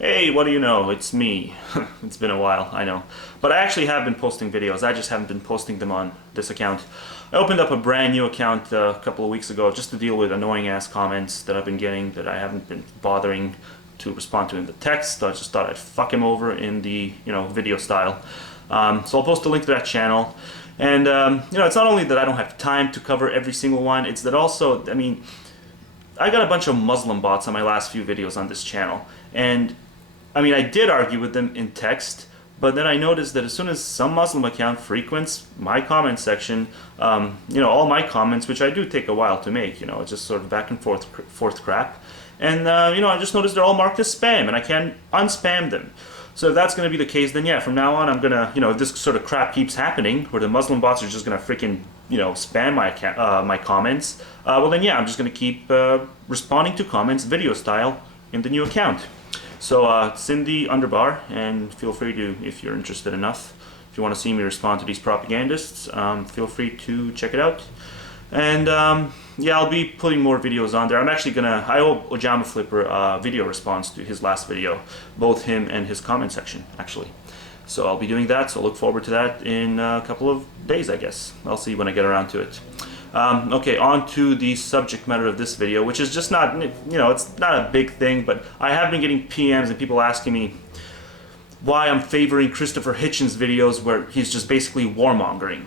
Hey, what do you know? It's me. It's been a while, I know. But I actually have been posting videos. I just haven't been posting them on this account. I opened up a brand new account a couple of weeks ago just to deal with annoying ass comments that I've been getting that I haven't been bothering to respond to in the text. So I just thought I'd fuck him over in the, video style. So I'll post a link to that channel. And, it's not only that I don't have time to cover every single one, it's that also, I got a bunch of Muslim bots on my last few videos on this channel. And I did argue with them in text, but then I noticed that as soon as some Muslim account frequents my comment section, all my comments, which I do take a while to make, it's just sort of back and forth crap. And, I just noticed they're all marked as spam, and I can't unspam them. So if that's going to be the case, then yeah, from now on I'm going to, if this sort of crap keeps happening, where the Muslim bots are just going to freaking, spam my comments, well then yeah, I'm just going to keep responding to comments video style in the new account. So it's in the underbar, and feel free to, if you're interested enough, if you want to see me respond to these propagandists, feel free to check it out. And yeah, I'll be putting more videos on there. I'm actually gonna, I owe Ojama Flipper a video response to his last video, both him and his comment section, actually. So I'll be doing that, so look forward to that in a couple of days, I guess. I'll see when I get around to it. Okay, on to the subject matter of this video, which is just not, it's not a big thing, but I have been getting PMs and people asking me why I'm favoring Christopher Hitchens' videos where he's just basically warmongering.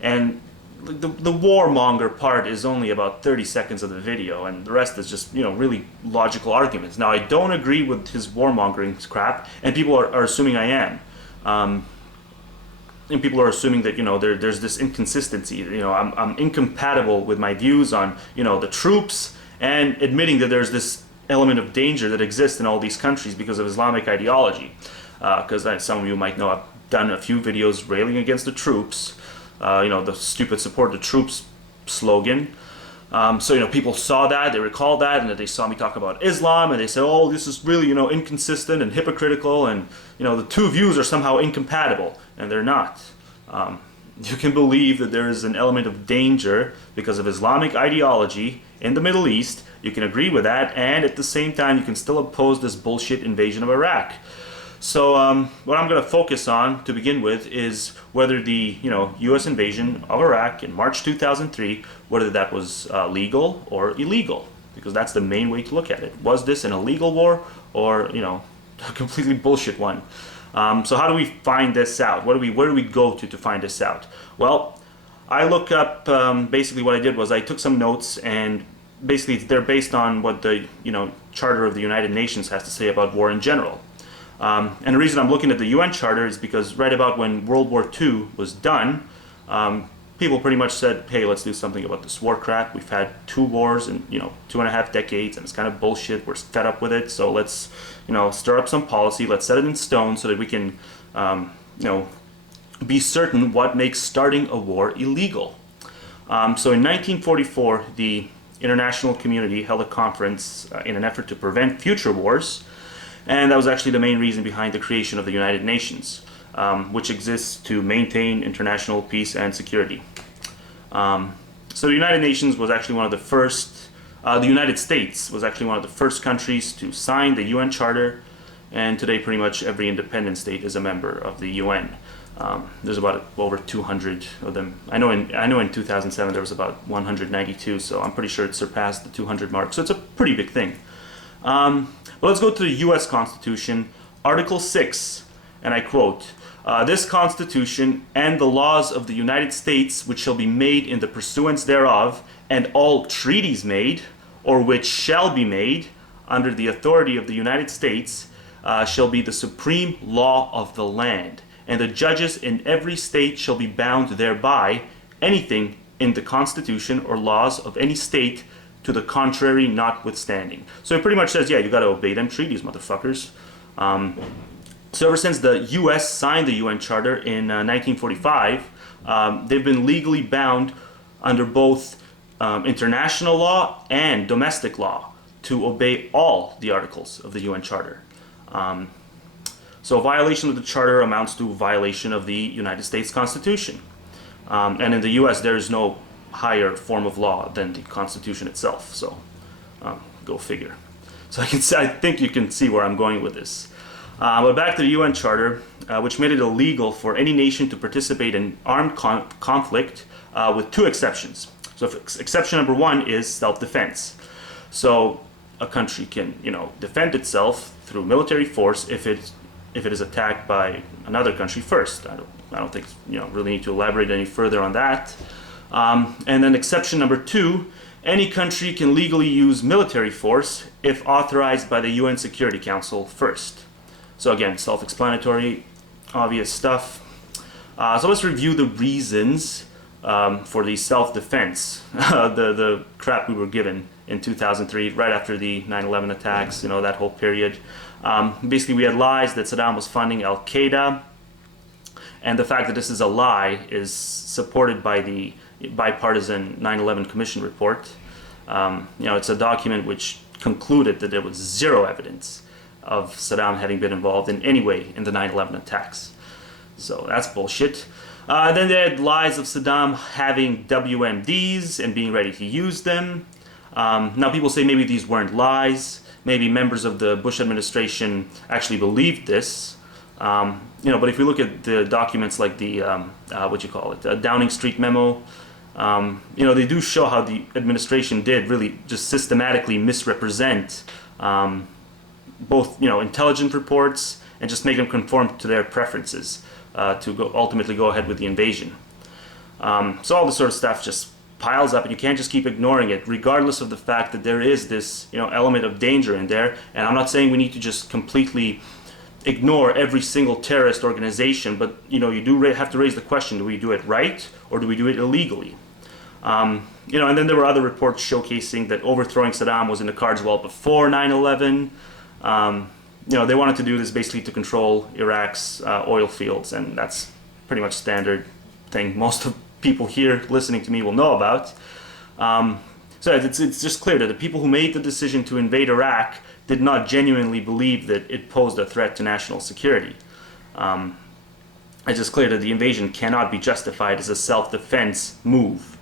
And the warmonger part is only about 30 seconds of the video, and the rest is just, really logical arguments. Now, I don't agree with his warmongering crap, and people are assuming I am. And people are assuming that, there's this inconsistency. I'm incompatible with my views on, the troops, and admitting that there's this element of danger that exists in all these countries because of Islamic ideology. Because some of you might know I've done a few videos railing against the troops, the stupid support the troops slogan. So, people saw that, they recalled that, and that they saw me talk about Islam, and they said, oh, this is really, inconsistent and hypocritical, and, the two views are somehow incompatible, and they're not. You can believe that there is an element of danger because of Islamic ideology in the Middle East. You can agree with that, and at the same time, you can still oppose this bullshit invasion of Iraq. So what I'm going to focus on to begin with is whether the U.S. invasion of Iraq in March 2003, whether that was legal or illegal, because that's the main way to look at it. Was this an illegal war or a completely bullshit one? So how do we find this out? Where do we go to find this out? Well, I look up. Basically, what I did was I took some notes, and basically they're based on what the Charter of the United Nations has to say about war in general. And the reason I'm looking at the UN Charter is because right about when World War II was done, people pretty much said, hey, let's do something about this war crap. We've had 2 wars in, 2.5 decades, and it's kind of bullshit. We're fed up with it, so let's, stir up some policy. Let's set it in stone so that we can, be certain what makes starting a war illegal. So in 1944, the international community held a conference in an effort to prevent future wars. And that was actually the main reason behind the creation of the United Nations, which exists to maintain international peace and security. So the United Nations was actually one of the first, the United States was actually one of the first countries to sign the UN Charter, and today pretty much every independent state is a member of the UN. There's about over 200 of them. I know in 2007 there was about 192, so I'm pretty sure it surpassed the 200 mark. So it's a pretty big thing. Well, let's go to the U.S. Constitution, Article 6, and I quote, this Constitution and the laws of the United States which shall be made in the pursuance thereof, and all treaties made, or which shall be made, under the authority of the United States, shall be the supreme law of the land, and the judges in every state shall be bound thereby, anything in the Constitution or laws of any state to the contrary notwithstanding. So it pretty much says, yeah, you got to obey them treaties, motherfuckers. So ever since the U.S. signed the UN Charter in 1945, they've been legally bound under both international law and domestic law to obey all the articles of the UN Charter. So a violation of the Charter amounts to a violation of the United States Constitution. And in the U.S. there is no higher form of law than the Constitution itself. So go figure. So I think you can see where I'm going with this. But back to the UN Charter, which made it illegal for any nation to participate in armed conflict with two exceptions. So exception number one is self-defense. So a country can, defend itself through military force if it is attacked by another country first. I don't think really need to elaborate any further on that. And then exception number two, any country can legally use military force if authorized by the UN Security Council first. So again, self-explanatory, obvious stuff. So let's review the reasons for the self-defense, the crap we were given in 2003, right after the 9/11 attacks, that whole period. Basically, we had lies that Saddam was funding Al-Qaeda, and the fact that this is a lie is supported by the bipartisan 9/11 Commission report. It's a document which concluded that there was zero evidence of Saddam having been involved in any way in the 9/11 attacks. So that's bullshit. Then they had lies of Saddam having WMDs and being ready to use them. Now people say maybe these weren't lies. Maybe members of the Bush administration actually believed this. But if we look at the documents like the, Downing Street memo, they do show how the administration did really just systematically misrepresent both, intelligence reports and just make them conform to their preferences to ultimately go ahead with the invasion. So all this sort of stuff just piles up, and you can't just keep ignoring it, regardless of the fact that there is this, element of danger in there. And I'm not saying we need to just completely ignore every single terrorist organization, but you do have to raise the question: do we do it right or do we do it illegally? And then there were other reports showcasing that overthrowing Saddam was in the cards well before 9/11. They wanted to do this basically to control Iraq's oil fields, and that's pretty much standard thing most of people here listening to me will know about. So it's just clear that the people who made the decision to invade Iraq did not genuinely believe that it posed a threat to national security. It's just clear that the invasion cannot be justified as a self-defense move.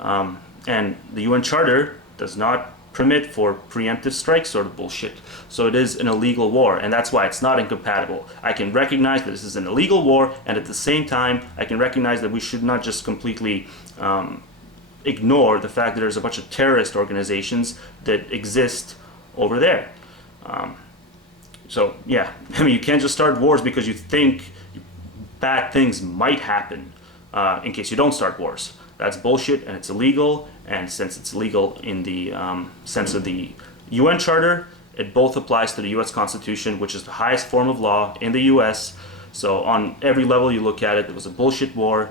And the UN Charter does not permit for preemptive strike sort of bullshit. So it is an illegal war, and that's why it's not incompatible. I can recognize that this is an illegal war, and at the same time, I can recognize that we should not just completely ignore the fact that there's a bunch of terrorist organizations that exist over there. So yeah, you can't just start wars because you think bad things might happen in case you don't start wars. That's bullshit, and it's illegal. And since it's illegal in the sense of the UN Charter, it both applies to the US Constitution, which is the highest form of law in the US. So on every level you look at it, it was a bullshit war.